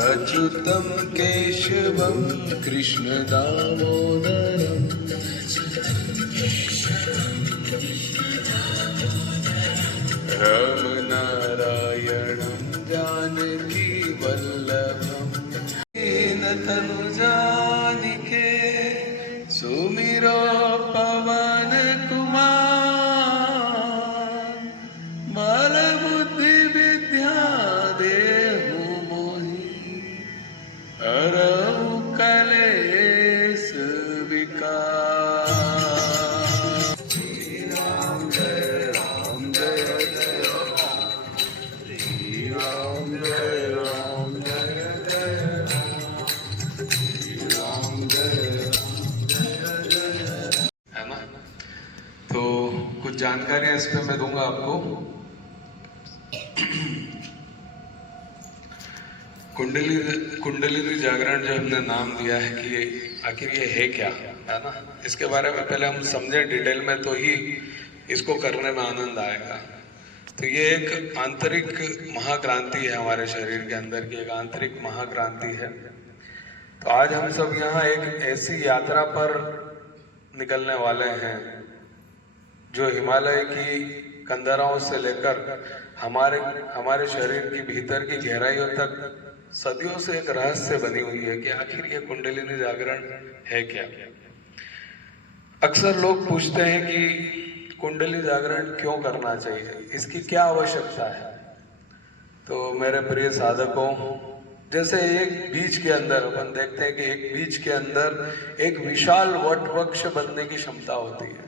अच्युतं केशवं कृष्ण दामोदरम् राम नारायणं जानकी वल्लभम् तेन तनु जानिके सुमिरो पवन कुमार बल बुद्धि विद्या देहु मोहि हरऊ कलेश विकार। राम जय राम जय जय राम, श्री राम जय राम जय जय राम, श्री राम जय है ना। तो कुछ जानकारी इस पे मैं दूंगा आपको। कुंडलिनी जागरण जो हमने नाम दिया है कि आखिर ये है क्या, है ना, इसके बारे में पहले हम समझे डिटेल में तो ही इसको करने में आनंद आएगा। तो ये एक आंतरिक महाक्रांति है, हमारे शरीर के अंदर की एक आंतरिक महाक्रांति है। तो आज हम सब यहाँ एक ऐसी यात्रा पर निकलने वाले हैं जो हिमालय की कंदराओं से लेकर हमारे शरीर की भीतर की गहराइयों तक सदियों से एक रहस्य बनी हुई है कि आखिर ये कुंडलिनी जागरण है क्या। अक्सर लोग पूछते हैं कि कुंडली जागरण क्यों करना चाहिए, इसकी क्या आवश्यकता है। तो मेरे प्रिय साधकों, जैसे एक बीज के अंदर अपन देखते हैं कि एक बीज के अंदर एक विशाल वट वृक्ष बनने की क्षमता होती है,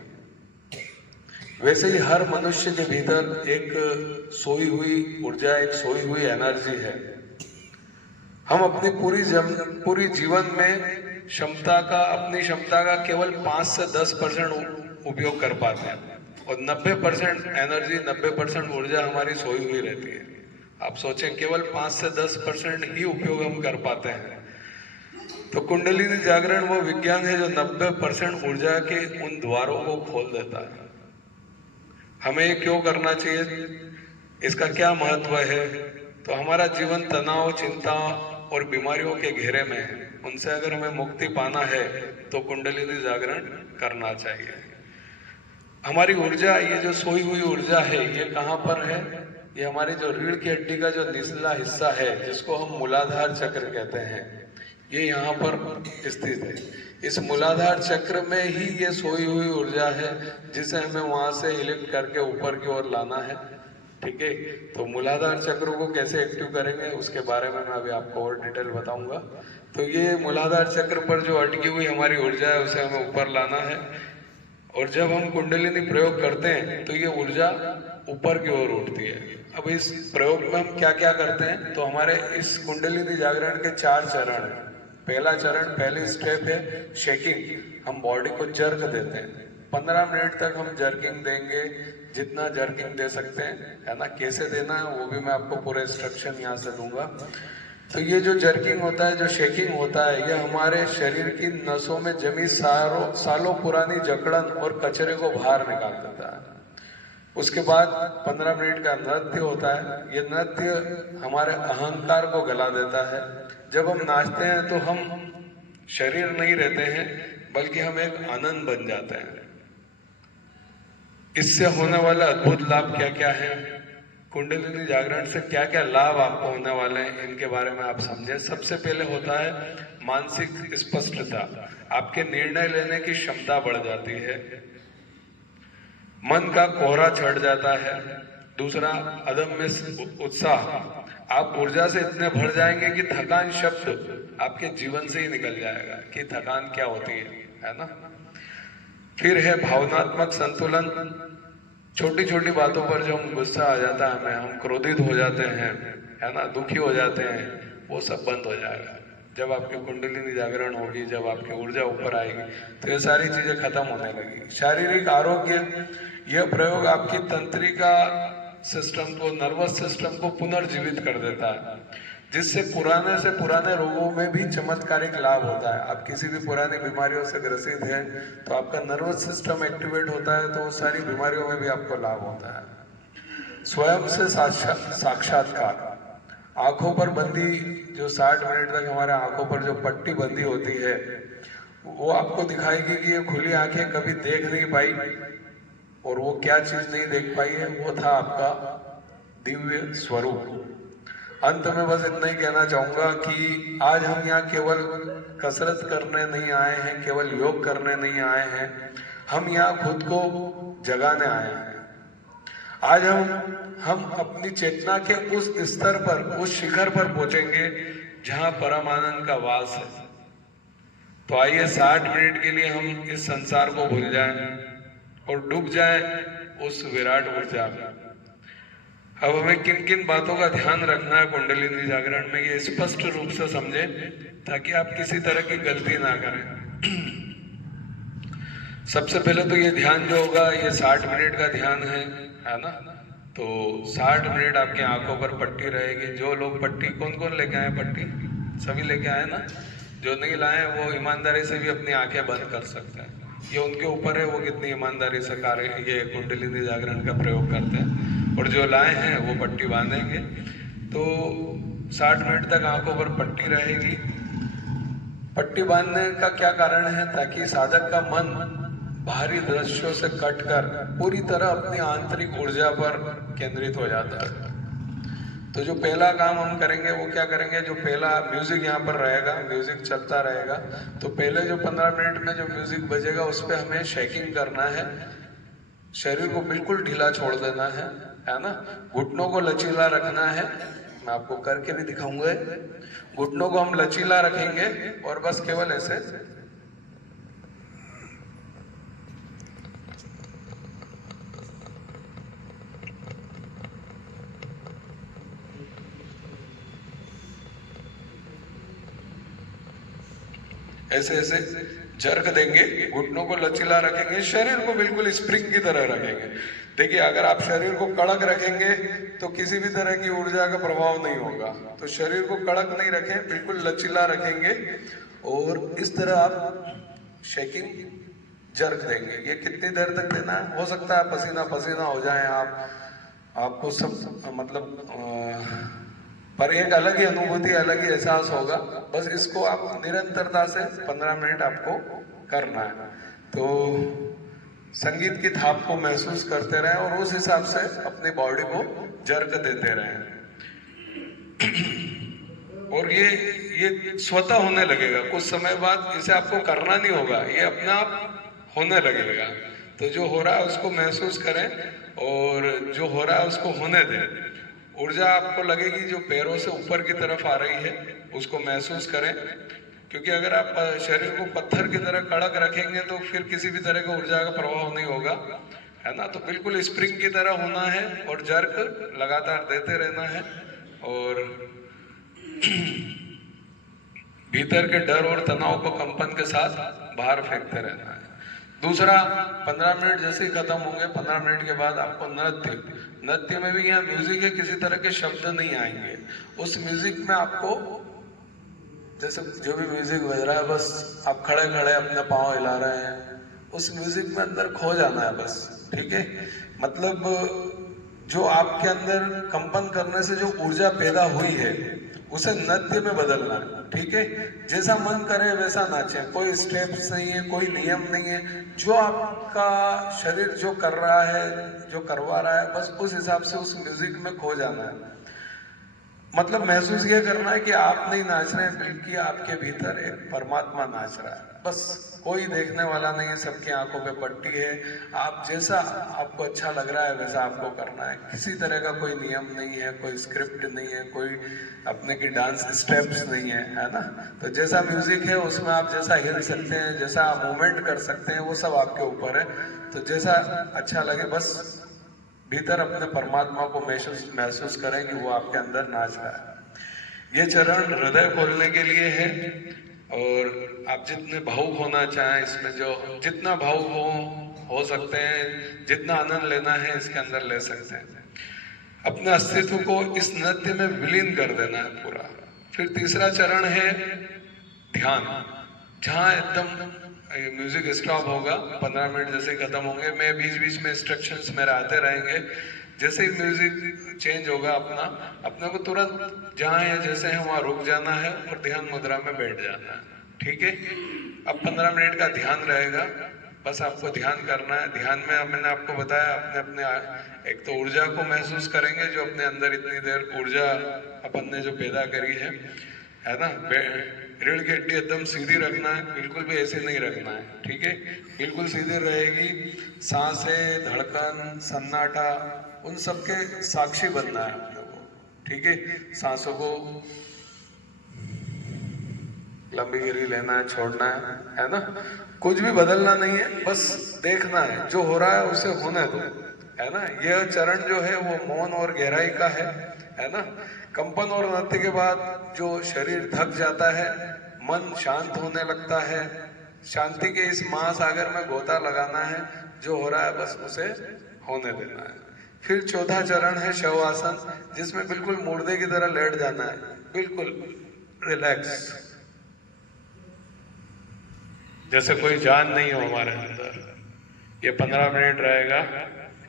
वैसे ही हर मनुष्य के भीतर एक सोई हुई ऊर्जा, एक सोई हुई एनर्जी है। हम अपनी पूरी जीवन में अपनी क्षमता का केवल 5 से 10% उपयोग कर पाते हैं और 90% एनर्जी, 90% ऊर्जा हमारी सोई हुई रहती है। आप सोचें, केवल 5 से 10% ही उपयोग हम कर पाते हैं। तो कुंडलिनी जागरण वो विज्ञान है जो 90% ऊर्जा के उन द्वारों को खोल देता है। हमें ये क्यों करना चाहिए, इसका क्या महत्व है। तो हमारा जीवन तनाव, चिंता और बीमारियों के घेरे में है, उनसे अगर हमें मुक्ति पाना है तो कुंडलिनी जागरण करना चाहिए। हमारी ऊर्जा, ये जो सोई हुई ऊर्जा है, ये कहाँ पर है, ये हमारी जो रीढ़ की हड्डी का जो निचला हिस्सा है जिसको हम मूलाधार चक्र कहते हैं, ये यहाँ पर स्थित है। इस मूलाधार चक्र में ही ये सोई हुई ऊर्जा है जिसे हमें वहां से इलिफ्ट करके ऊपर की ओर लाना है। ठीक है, तो मूलाधार चक्र को कैसे एक्टिव करेंगे उसके बारे में मैं अभी आपको और डिटेल बताऊंगा। तो ये मूलाधार चक्र पर जो अटकी हुई हमारी ऊर्जा है उसे हमें ऊपर लाना है। और जब हम कुंडलिनी प्रयोग करते हैं तो ये ऊर्जा ऊपर की ओर उठती है। अब इस प्रयोग में हम क्या क्या करते हैं, तो हमारे इस कुंडलिनी जागरण के 4 चरण हैं। पहला चरण, पहली स्टेप है शेकिंग। हम बॉडी को जर्क देते हैं, 15 मिनट तक हम जर्किंग देंगे, जितना जर्किंग दे सकते हैं, है ना। कैसे देना है वो भी मैं आपको पूरे इंस्ट्रक्शन यहाँ से दूंगा। तो ये जो जर्किंग होता है, जो शेकिंग होता है, ये हमारे शरीर की नसों में जमी सालों पुरानी जकड़न और कचरे को बाहर निकाल देता है। उसके बाद 15 मिनट का नृत्य होता है। ये नृत्य हमारे अहंकार को गला देता है। जब हम नाचते हैं तो हम शरीर नहीं रहते हैं, बल्कि हम एक आनंद बन जाते हैं। इससे होने वाला अद्भुत लाभ क्या क्या है, कुंडलिनी जागरण से क्या क्या लाभ आपको होने वाले हैं, इनके बारे में आप समझें। सबसे पहले होता है मानसिक स्पष्टता। आपके निर्णय लेने की क्षमता बढ़ जाती है, मन का कोहरा छट जाता है। दूसरा, अदम्य उत्साह। आप ऊर्जा से इतने भर जाएंगे कि थकान शब्द आपके जीवन से ही निकल जाएगा कि थकान क्या होती है ना। फिर है भावनात्मक संतुलन। छोटी छोटी बातों पर जो हम गुस्सा आ जाता है हमें, हम क्रोधित हो जाते हैं, है ना, दुखी हो जाते हैं, वो सब बंद हो जाएगा जब आपकी कुंडलिनी जागरण होगी, जब आपकी ऊर्जा ऊपर आएगी तो ये सारी चीजें खत्म होने लगेगी। शारीरिक आरोग्य, यह प्रयोग आपकी तंत्रिका सिस्टम को, नर्वस सिस्टम को पुनर्जीवित कर देता है, जिससे पुराने रोगों में भी चमत्कारिक लाभ होता है। आप किसी भी पुरानी बीमारियों से ग्रसित हैं तो आपका नर्वस सिस्टम एक्टिवेट होता है, तो सारी बीमारियों में भी आपको लाभ होता है। स्वयं से साक्षात्कार। आंखों पर बंदी जो 60 मिनट तक हमारे आंखों पर जो पट्टी बंदी होती है, वो आपको दिखाएगी कि ये खुली आंखें कभी देख नहीं पाई, और वो क्या चीज नहीं देख पाई है, वो था आपका दिव्य स्वरूप। अंत में बस इतना ही कहना चाहूंगा कि आज हम यहाँ केवल कसरत करने नहीं आए हैं, केवल योग करने नहीं आए हैं, हम यहाँ खुद को जगाने आए हैं। आज हम अपनी चेतना के उस स्तर पर, उस शिखर पर पहुंचेंगे जहां परम आनंद का वास है। तो आइए 60 मिनट के लिए हम इस संसार को भूल जाएं और डूब जाएं उस विराट ऊर्जा में। अब हमें किन किन बातों का ध्यान रखना है कुंडलिनी जागरण में, ये स्पष्ट रूप से समझे ताकि आप किसी तरह की गलती ना करें। सबसे पहले तो ये ध्यान जो होगा ये 60 मिनट का ध्यान है ना। तो 60 मिनट आपकी आंखों पर पट्टी रहेगी। जो लोग पट्टी, कौन कौन लेके आए पट्टी? सभी लेके आए ना। जो नहीं लाए वो ईमानदारी से भी अपनी आंखें बंद कर सकते हैं, ये उनके ऊपर है वो कितनी ईमानदारी से कार्य ये कुंडलिनी जागरण का प्रयोग करते हैं। और जो लाए हैं वो पट्टी बांधेंगे। तो 60 मिनट तक आंखों पर पट्टी रहेगी। पट्टी बांधने का क्या कारण है? ताकि साधक का मन बाहरी दृश्यों से कटकर पूरी तरह अपनी आंतरिक ऊर्जा पर केंद्रित हो जाता है। तो जो पहला काम हम करेंगे वो क्या करेंगे? जो पहला म्यूजिक यहाँ पर रहेगा, म्यूजिक चलता रहेगा, तो पहले जो 15 मिनट में जो म्यूजिक बजेगा उस पर हमें शेकिंग करना है, शरीर को बिल्कुल ढीला छोड़ देना है ना। घुटनों को लचीला रखना है, मैं आपको करके भी दिखाऊंगा। घुटनों को हम लचीला रखेंगे और बस केवल ऐसे ऐसे ऐसे जर्क देंगे, घुटनों को लचीला रखेंगे, शरीर को बिल्कुल स्प्रिंग की तरह रखेंगे। देखिए, अगर आप शरीर को कड़क रखेंगे तो किसी भी तरह की ऊर्जा का प्रभाव नहीं होगा। तो शरीर को कड़क नहीं रखें, बिल्कुल लचीला रखेंगे और इस तरह आप शेकिंग जर्क देंगे। ये कितनी देर तक देना है? हो सकता है पसीना पसीना हो जाए आपको सब, मतलब पर एक अलग ही अनुभूति, अलग ही एहसास होगा। बस इसको आप निरंतरता से 15 मिनट आपको करना है। तो संगीत की थाप को महसूस करते रहें और उस हिसाब से अपनी बॉडी को जर्क देते रहें। और ये स्वतः होने लगेगा। कुछ समय बाद इसे आपको करना नहीं होगा, ये अपने आप होने लगेगा। तो जो हो रहा है उसको महसूस करें और जो हो रहा है उसको होने दें। ऊर्जा आपको लगेगी जो पैरों से ऊपर की तरफ आ रही है, उसको महसूस करें। क्योंकि अगर आप शरीर को पत्थर की तरह कड़क रखेंगे तो फिर किसी भी तरह का ऊर्जा का प्रभाव नहीं होगा, है ना। तो बिल्कुल स्प्रिंग की तरह होना है और जर्क लगातार देते रहना है और भीतर के डर और तनाव को कंपन के साथ बाहर फेंकते रहना है। दूसरा, 15 मिनट जैसे ही खत्म होंगे, 15 मिनट के बाद आपको नृत्य में भी यहाँ म्यूजिक है, किसी तरह के शब्द नहीं आएंगे। उस म्यूजिक में आपको जैसे जो भी म्यूजिक बज रहा है बस आप खड़े खड़े अपने पाँव हिला रहे हैं, उस म्यूजिक में अंदर खो जाना है बस, ठीक है। मतलब जो आपके अंदर कंपन करने से जो ऊर्जा पैदा हुई है उसे नृत्य में बदलना है, ठीक है। जैसा मन करे वैसा नाचे, कोई स्टेप्स नहीं है, कोई नियम नहीं है। जो आपका शरीर जो कर रहा है, जो करवा रहा है, बस उस हिसाब से उस म्यूजिक में खो जाना है। मतलब महसूस ये करना है कि आप नहीं नाच रहे हैं, बल्कि आपके भीतर एक परमात्मा नाच रहा है। बस कोई देखने वाला नहीं है, सबकी आंखों पे पट्टी है। आप जैसा आपको अच्छा लग रहा है वैसा आपको करना है। किसी तरह का कोई नियम नहीं है, कोई स्क्रिप्ट नहीं है, कोई अपने की डांस स्टेप्स नहीं है ना। तो जैसा म्यूजिक है उसमें आप जैसा हिल सकते हैं, जैसा मूवमेंट कर सकते हैं, वो सब आपके ऊपर है। तो जैसा अच्छा लगे, बस भीतर अपने परमात्मा को महसूस करें कि वो आपके अंदर नाच रहा है। ये चरण हृदय खोलने के लिए है और आप जितने भावुक होना चाहें, इसमें जो जितना भावुक हो सकते हैं, जितना आनंद लेना है इसके अंदर ले सकते हैं। अपने अस्तित्व को इस नृत्य में विलीन कर देना है पूरा। फिर तीसरा चरण है ध्यान, जहाँ एकदम म्यूजिक स्टॉप होगा, 15 मिनट जैसे खत्म होंगे, मैं बीच बीच में इंस्ट्रक्शंस मेरे आते रहेंगे। जैसे ही म्यूजिक चेंज होगा अपना, अपने को तुरंत जहाँ है जैसे है वहाँ रुक जाना है और ध्यान मुद्रा में बैठ जाना है। ठीक है, अब 15 मिनट का ध्यान रहेगा, बस आपको ध्यान करना है। ध्यान में मैंने आपको बताया अपने अपने एक तो ऊर्जा को महसूस करेंगे, जो अपने अंदर इतनी देर ऊर्जा अपन ने जो पैदा करी है ना। रीढ़ की हड्डी एकदम सीधी रखना है, बिल्कुल भी ऐसे नहीं रखना है। ठीक है, बिल्कुल सीधी रहेगी। सांसें, धड़कन, सन्नाटा, उन सब के साक्षी बनना है अपने को। ठीक है, सांसों को लंबी गिरी लेना है, छोड़ना है ना। कुछ भी बदलना नहीं है, बस देखना है जो हो रहा है उसे होने दो, है ना। यह चरण जो है वो मौन और गहराई का है ना। कंपन और नृत्य के बाद जो शरीर थक जाता है, मन शांत होने लगता है। शांति के इस महासागर में गोता लगाना है, जो हो रहा है बस उसे होने देना है। फिर चौथा चरण है शवासन, जिसमें बिल्कुल मुर्दे की तरह लेट जाना है, बिल्कुल रिलैक्स, जैसे कोई जान नहीं हो हमारे अंदर। ये 15 मिनट रहेगा,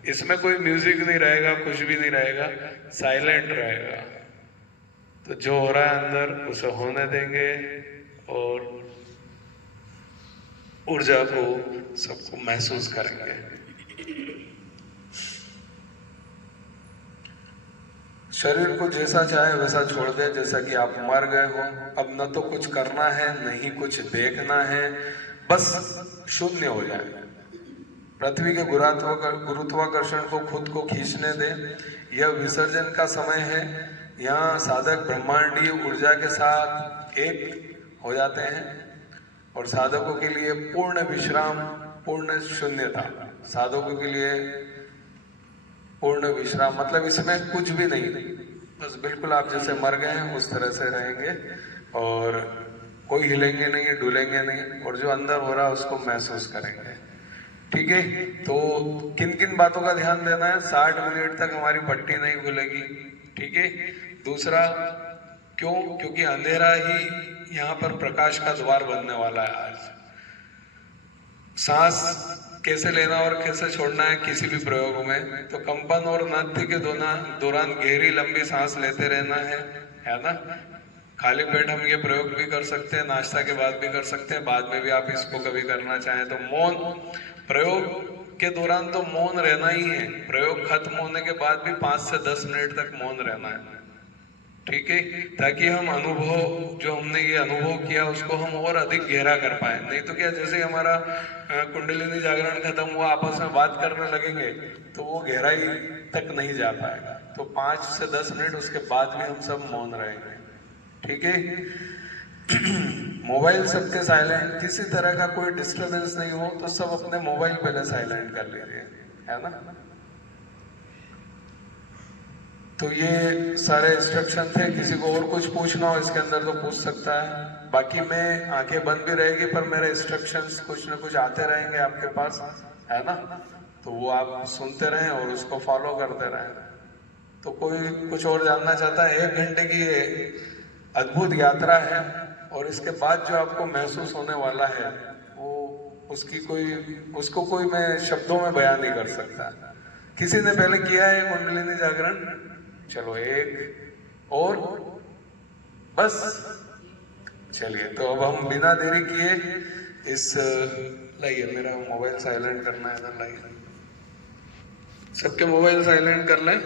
इसमें कोई म्यूजिक नहीं रहेगा, कुछ भी नहीं रहेगा, साइलेंट रहेगा। तो जो हो रहा है अंदर उसे होने देंगे और ऊर्जा को सबको महसूस करेंगे। शरीर को जैसा चाहे वैसा छोड़ दे, जैसा कि आप मर गए हो। अब न तो कुछ करना है, न ही कुछ देखना है, बस शून्य हो जाए। पृथ्वी के गुरुत्वाकर्षण को खुद को खींचने दे। यह विसर्जन का समय है। यहाँ साधक ब्रह्मांडीय ऊर्जा के साथ एक हो जाते हैं और साधकों के लिए पूर्ण विश्राम, पूर्ण शून्यता। साधकों के लिए पूर्ण विश्राम मतलब इसमें कुछ भी नहीं, बस बिल्कुल आप जैसे मर गए हैं उस तरह से रहेंगे और कोई हिलेंगे नहीं, डुलेंगे नहीं, और जो अंदर हो रहा है उसको महसूस करेंगे। ठीक है, तो किन किन बातों का ध्यान देना है। 60 मिनट तक हमारी पट्टी नहीं खुलेगी। ठीक है, दूसरा क्यों, क्योंकि अंधेरा ही यहाँ पर प्रकाश का द्वार बनने वाला है। आज सांस कैसे लेना और कैसे छोड़ना है किसी भी प्रयोग में, तो कंपन और नृत्य के दौरान गहरी लंबी सांस लेते रहना है ना। खाली पेट हम ये प्रयोग भी कर सकते हैं, नाश्ता के बाद भी कर सकते हैं, बाद में भी आप इसको कभी करना चाहें तो। मौन प्रयोग के दौरान तो मौन रहना ही है, प्रयोग खत्म होने के बाद भी 5 से 10 मिनट तक मौन रहना है। ठीक है, ताकि हम अनुभव जो हमने ये अनुभव किया उसको हम और अधिक गहरा कर पाए। नहीं तो क्या, जैसे हमारा कुंडलिनी जागरण खत्म हुआ, आपस में बात करने लगेंगे तो वो गहराई तक नहीं जा पाएगा। तो 5 से 10 मिनट उसके बाद भी हम सब मौन रहेंगे। ठीक है, मोबाइल सबके साइलेंट, किसी तरह का कोई डिस्टरबेंस नहीं हो तो सब अपने मोबाइल पहले साइलेंट कर लीजिए, है ना। तो ये सारे इंस्ट्रक्शन थे। किसी को और कुछ पूछना हो इसके अंदर तो पूछ सकता है। बाकी मैं आंखें बंद भी रहेगी पर मेरे इंस्ट्रक्शंस कुछ ना कुछ आते रहेंगे आपके पास, है ना। तो वो आप सुनते रहें और उसको फॉलो करते रहें। तो कोई कुछ और जानना चाहता है, 1 घंटे की ये अद्भुत यात्रा है और इसके बाद जो आपको महसूस होने वाला है वो उसको कोई मैं शब्दों में बयान नहीं कर सकता। किसी ने पहले किया है कुंडलिनी जागरण, चलो एक और बस। चलिए, तो अब हम बिना देरी किए इस लाइए, मेरा मोबाइल साइलेंट करना है ना, लाइए सबके मोबाइल साइलेंट कर लें।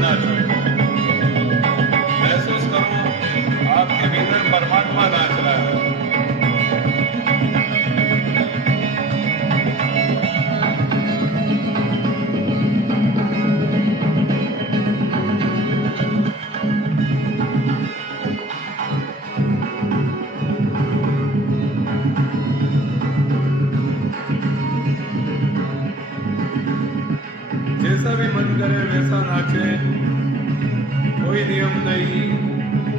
नाच रहे हैं। महसूस करो आपके भीतर परमात्मा नाच रहा है। जैसा भी मन करे वैसा नाचे, कोई नियम नहीं,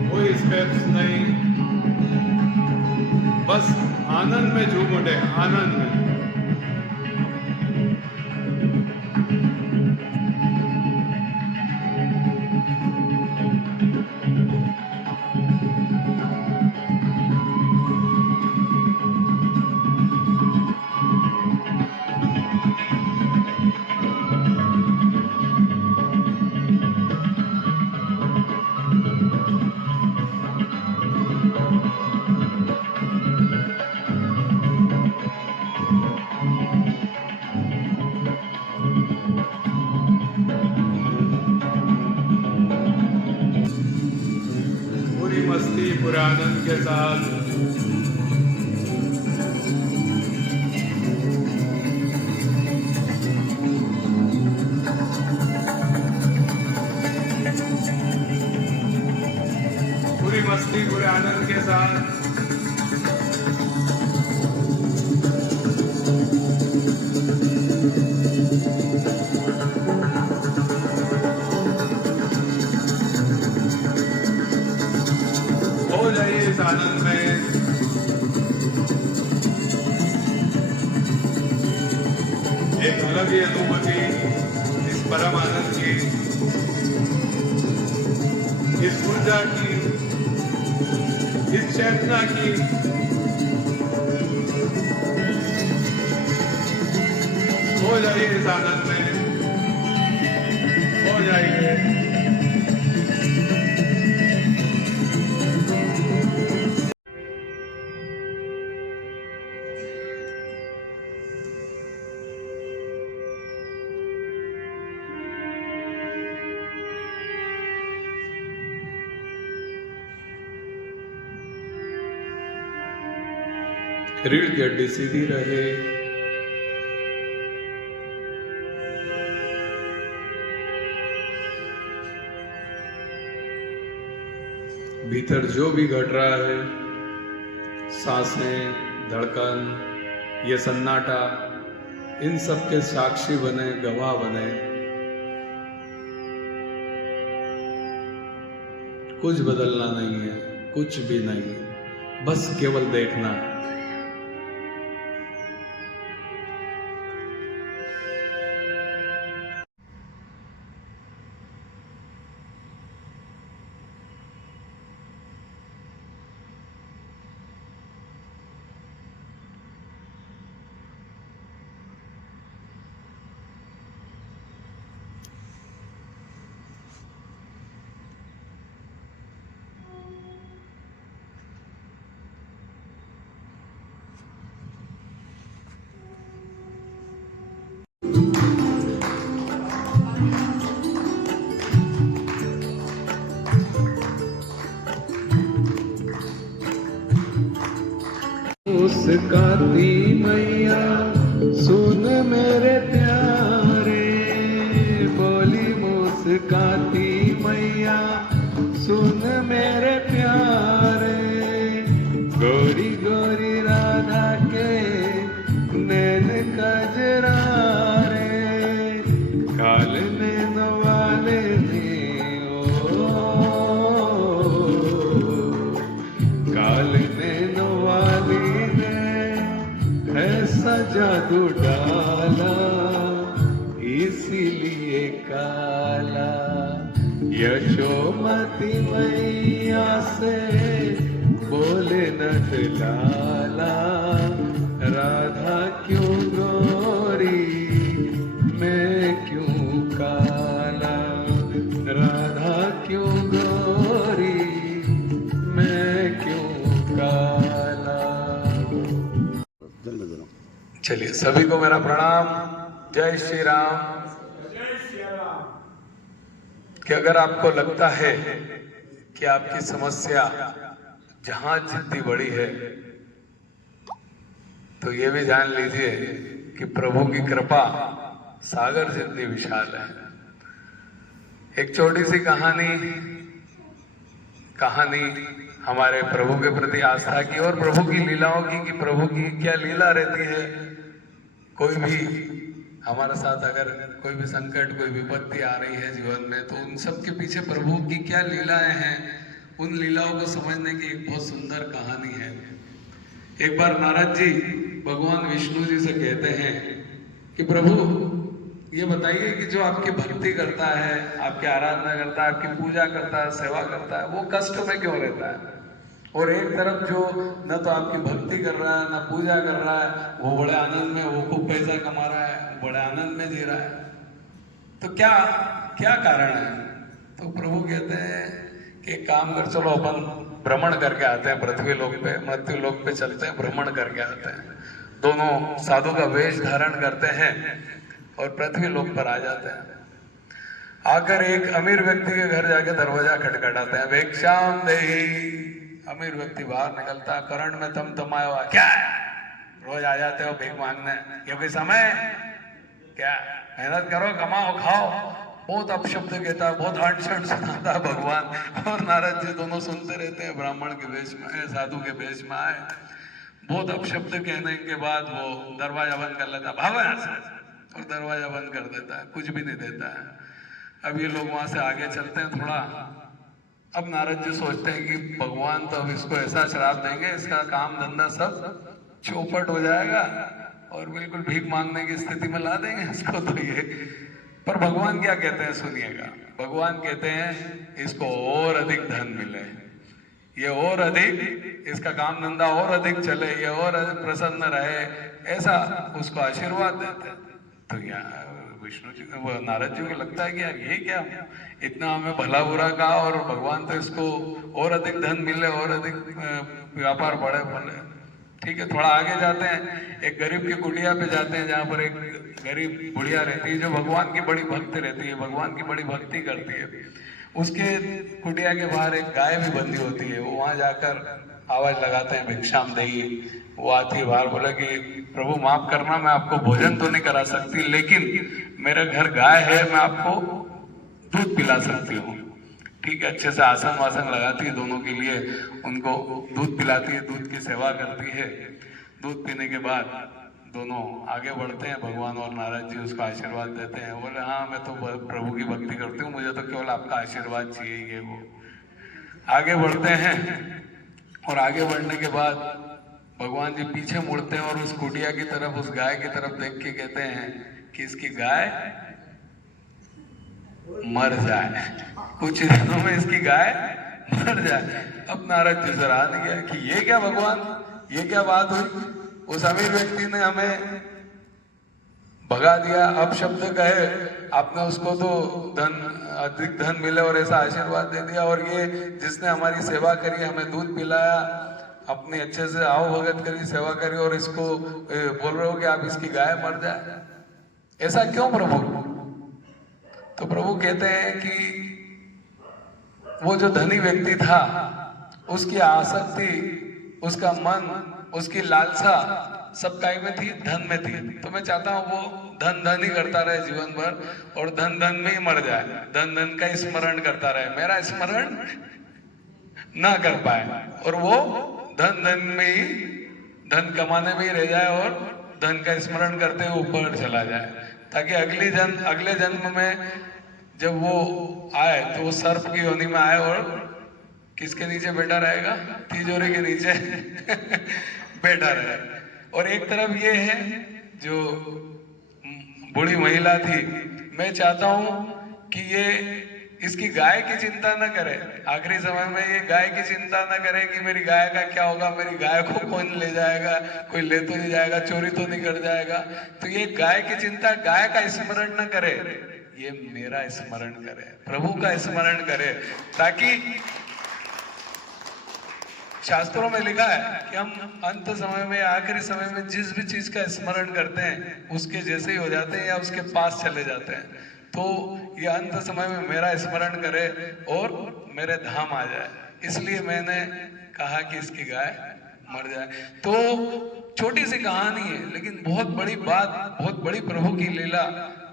कोई स्टेप्स नहीं, बस आनंद में झूम उठे, आनंद में। पूरी मस्ती, पूरे आनंद के साथ पूरी मस्ती, पूरे आनंद के साथ हो जाइए इस आनंद में। एक अलग ही अनुभूति इस परम आनंद की, इस ऊर्जा की, इस चेतना की। हो जाइए इस आनंद में, हो जाइए। रीढ़ की हड्डी सीधी रहे, भीतर जो भी घट रहा है, सांसें, धड़कन, ये सन्नाटा, इन सब के साक्षी बने, गवाह बने। कुछ बदलना नहीं है, कुछ भी नहीं, बस केवल देखना। मुस्काती मैया सुन मेरे प्यारे, बोली मुस्काती मैया सुन मेरे प्यारे, गोरी गोरी राधा के नैन कजरारे, काल नैन वाले ने काल नैन वाली ऐसा जादू डाला, इसीलिए काला। यशोमती मैया से बोले नट लाला, राधा क्यों गोरी मैं क्यों काला, राधा क्यों गोरी मैं क्यों काला। चलिए सभी को मेरा प्रणाम। जय श्री राम। कि अगर आपको लगता है कि आपकी समस्या जहाज जितनी बड़ी है, तो ये भी जान लीजिए कि प्रभु की कृपा सागर जितनी विशाल है। एक छोटी सी कहानी हमारे प्रभु के प्रति आस्था की और प्रभु की लीलाओं की, कि प्रभु की क्या लीला रहती है। कोई भी हमारे साथ अगर कोई भी संकट, कोई विपत्ति आ रही है जीवन में, तो उन सब के पीछे प्रभु की क्या लीलाएं हैं, उन लीलाओं को समझने की एक बहुत सुंदर कहानी है। एक बार नारद जी भगवान विष्णु जी से कहते हैं कि प्रभु ये बताइए कि जो आपकी भक्ति करता है, आपकी आराधना करता है, आपकी पूजा करता है, सेवा करता है, वो कष्ट में क्यों रहता है? और एक तरफ जो न तो आपकी भक्ति कर रहा है, न पूजा कर रहा है, वो बड़े आनंद में, वो खूब पैसा कमा रहा है, बड़े आनंद में जी रहा है। तो क्या क्या कारण है? तो प्रभु कहते हैं कि एक काम कर, चलो अपन भ्रमण करके आते हैं पृथ्वी लोक पे, मृत्यु लोक पे चलते हैं, भ्रमण करके आते हैं। दोनों साधु का वेश धारण करते हैं और पृथ्वी लोक पर आ जाते हैं। आकर एक अमीर व्यक्ति के घर जाके दरवाजा खटखटाते हैं, भिक्षाम देहि। अमीर व्यक्ति बाहर निकलता है, करण में तमाया हुआ, क्या है? रोज आ जाते हो भीख मांगने, क्योंकि समय क्या, मेहनत करो, कमाओ, खाओ। बहुत अपशब्द कहता है, बहुत अड़चन सुनाता है भगवान। और नारद जी दोनों सुनते रहते हैं, ब्राह्मण के वेश में आए, साधु के वेश में आए। बहुत अपशब्द कहने के बाद वो दरवाजा बंद कर लेता, भागो यहाँ से, और दरवाजा बंद कर देता है, कुछ भी नहीं देता है। अब ये लोग वहां से आगे चलते हैं थोड़ा। अब नारद जी सोचते हैं कि भगवान तो अब इसको ऐसा श्राप देंगे, इसका काम धंधा सब चौपट हो जाएगा और बिल्कुल भीख मांगने की स्थिति में ला देंगे इसको। तो ये, पर भगवान क्या कहते हैं सुनिएगा। भगवान कहते हैं इसको और अधिक धन मिले, ये और अधिक, इसका काम धंधा और अधिक चले, ये और अधिक प्रसन्न रहे, ऐसा उसको आशीर्वाद देते हैं। तो यार विष्णु जी, वो नारद जी को लगता है कि यार ये क्या, इतना हमें भला बुरा कहा और भगवान तो इसको और अधिक धन मिले, और अधिक व्यापार बढ़े बोले। ठीक है, थोड़ा आगे जाते हैं, एक गरीब की कुटिया पे जाते हैं, जहाँ पर एक गरीब बुढ़िया रहती है जो भगवान की बड़ी भक्त रहती है, भगवान की बड़ी भक्ति करती है। उसके कुटिया के बाहर एक गाय भी बंधी होती है। वो वहां जाकर आवाज लगाते हैं, भिक्षाम देही। वो आती है बाहर, बोला कि प्रभु माफ करना, मैं आपको भोजन तो नहीं करा सकती, लेकिन मेरे घर गाय है, मैं आपको दूध पिला सकती हूँ। ठीक है, अच्छे से आसन वासन लगाती है दोनों के लिए, उनको दूध पिलाती है, दूध की सेवा करती है। दूध पीने के बाद दोनों आगे बढ़ते हैं, भगवान और नारद जी उसको आशीर्वाद देते हैं। बोले हाँ, मैं तो प्रभु की भक्ति करती हूँ, मुझे तो केवल आपका आशीर्वाद चाहिए। ये वो आगे बढ़ते हैं, और आगे बढ़ने के बाद भगवान जी पीछे मुड़ते हैं और उस कुटिया की तरफ, उस गाय की तरफ देख के कहते हैं कि इसकी गाय मर जाए, कुछ दिनों में इसकी गाय मर जाए। अब नारद जी सर आ गया कि ये क्या भगवान, ये क्या बात हुई? उस अमीर व्यक्ति ने हमें भगा दिया, अपशब्द कहे, आपने उसको तो धन, अधिक धन मिले और ऐसा आशीर्वाद दे दिया, और ये जिसने हमारी सेवा करी, हमें दूध पिलाया, अपनी अच्छे से आओ भगत करी, सेवा करी, और इसको बोल रहे हो कि आप इसकी गाय मर जाए, ऐसा क्यों प्रभु? तो प्रभु कहते हैं कि वो जो धनी व्यक्ति था, उसकी आसक्ति, उसका मन, उसकी लालसा सब काय में थी, धन में थी। तो मैं चाहता हूँ वो धन ही करता रहे जीवन भर, और धन में ही मर जाए, धन का स्मरण करता रहे, मेरा स्मरण ना कर पाए, और वो धन में ही, धन कमाने में ही रह जाए, और धन का स्मरण करते हुए ऊपर चला जाए, ताकि अगले जन्म में जब वो आए तो वो सर्प की योनि में आए, और किसके नीचे बैठा रहेगा? तिजोरी के नीचे बैठा रहे। और एक तरफ ये है जो बूढ़ी महिला थी, मैं चाहता हूं कि ये इसकी गाय की चिंता न करे, आखिरी समय में ये गाय की चिंता न करे कि मेरी गाय का क्या होगा, मेरी गाय को कौन ले जाएगा, कोई ले तो नहीं जाएगा, चोरी तो नहीं कर जाएगा। तो ये गाय की चिंता, गाय का स्मरण न करे, ये मेरा स्मरण करे, प्रभु का स्मरण करे, ताकि शास्त्रों में लिखा है कि हम अंत समय में, आखिरी समय में जिस भी चीज का स्मरण करते हैं उसके जैसे ही हो जाते हैं या उसके पास चले जाते हैं। तो ये अंत समय में मेरा स्मरण करे और मेरे धाम आ जाए, इसलिए मैंने कहा कि इसकी गाय मर जाए। तो छोटी सी कहानी है, लेकिन बहुत बड़ी बात, बहुत बड़ी प्रभु की लीला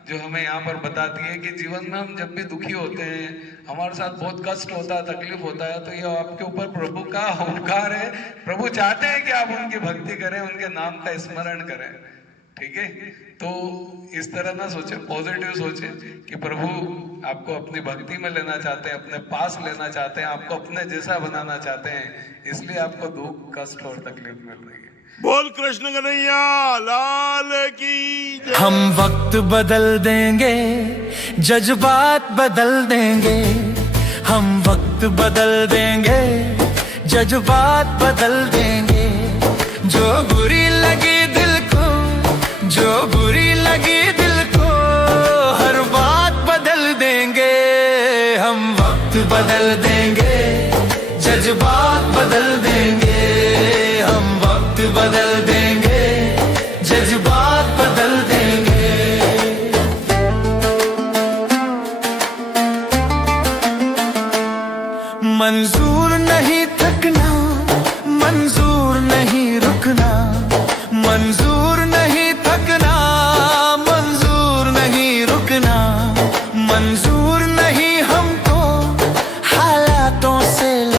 जो हमें यहाँ पर बताती है कि जीवन में हम जब भी दुखी होते हैं, हमारे साथ बहुत कष्ट होता है, तकलीफ होता है, तो ये आपके ऊपर प्रभु का उपकार है। प्रभु चाहते हैं कि आप उनकी भक्ति करें, उनके नाम का स्मरण करें, ठीक है। तो इस तरह ना सोचे, पॉजिटिव सोचे कि प्रभु आपको अपनी भक्ति में लेना चाहते हैं, अपने पास लेना चाहते हैं, आपको अपने जैसा बनाना चाहते हैं, इसलिए आपको दुख, कष्ट और तकलीफ मिल रही है। बोल कृष्ण कन्हैया लाल की जय। हम वक्त बदल देंगे, जज्बात बदल देंगे, हम वक्त बदल देंगे, जज्बात बदल देंगे। जो बुरी लगी दिल को, जो बुरी लगी दिल को, हर बात बदल देंगे। हम वक्त बदल देंगे, जज्बात बदल देंगे, हम वक्त बदल